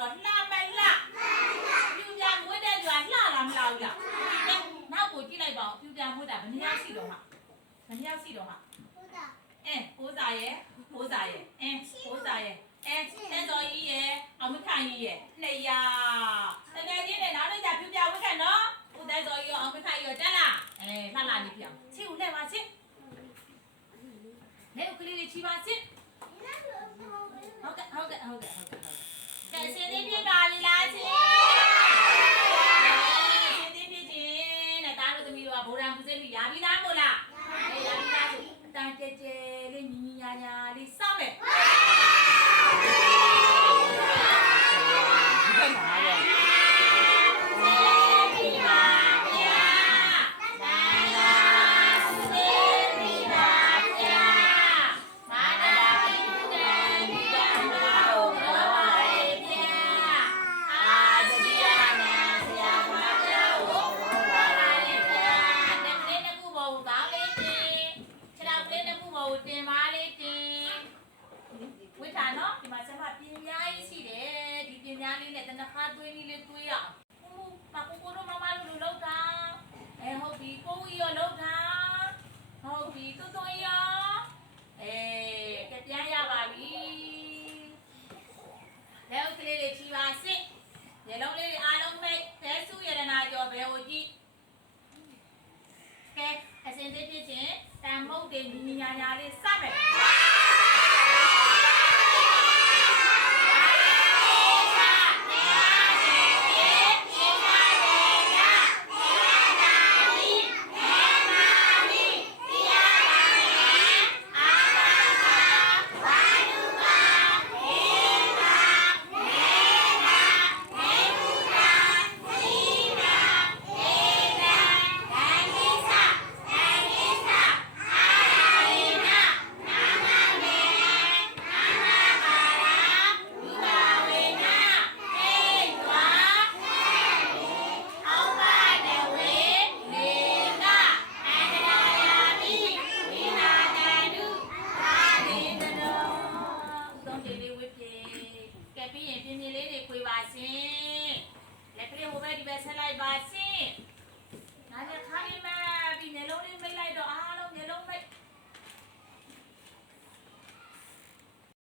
တော့လှမလားပြူပြမွေးတဲ့ကျွာလှလားမလားဘူးလားနောက်ကိုကြည့်လိုက်ပါဦးပြူပြမွေးတာဘယ်နှယောက်ရှိတော့ဟာဘယ်နှယောက်ရှိတော့ဟာကိုစားရဲ့ကိုစားရဲ့ကိုစားရဲ့တဲ့တော်ကြီးရဲ့အောင်မခိုင်ကြီးရဲ့နှစ်ယောက်တကယ်ကြီးနဲ့နောက်တော့ပြူပြဝတ်ခဲ့နော်ဦးတဲ့တော်ကြီးရောအောင်မခိုင်ရောတက်လားလှလာနေပြောင်းချစ်ဦးလက်ပါချစ်လက်ဦးကလေးလေးချီပါချစ်ဟုတ်ကဲ့ကဲစင်းသေးပြပါလီလားချစ်စင်းသေးပြချင်းနဲ့တားလို့သမီးတို့ကဗိုလ်ရန်ပူစဲပြီးရပြီလားမို့လားရပြီလားဆိုအတန်ကြဲကြဲလေးညီညီညာညာလေးစောင့်မယ်စ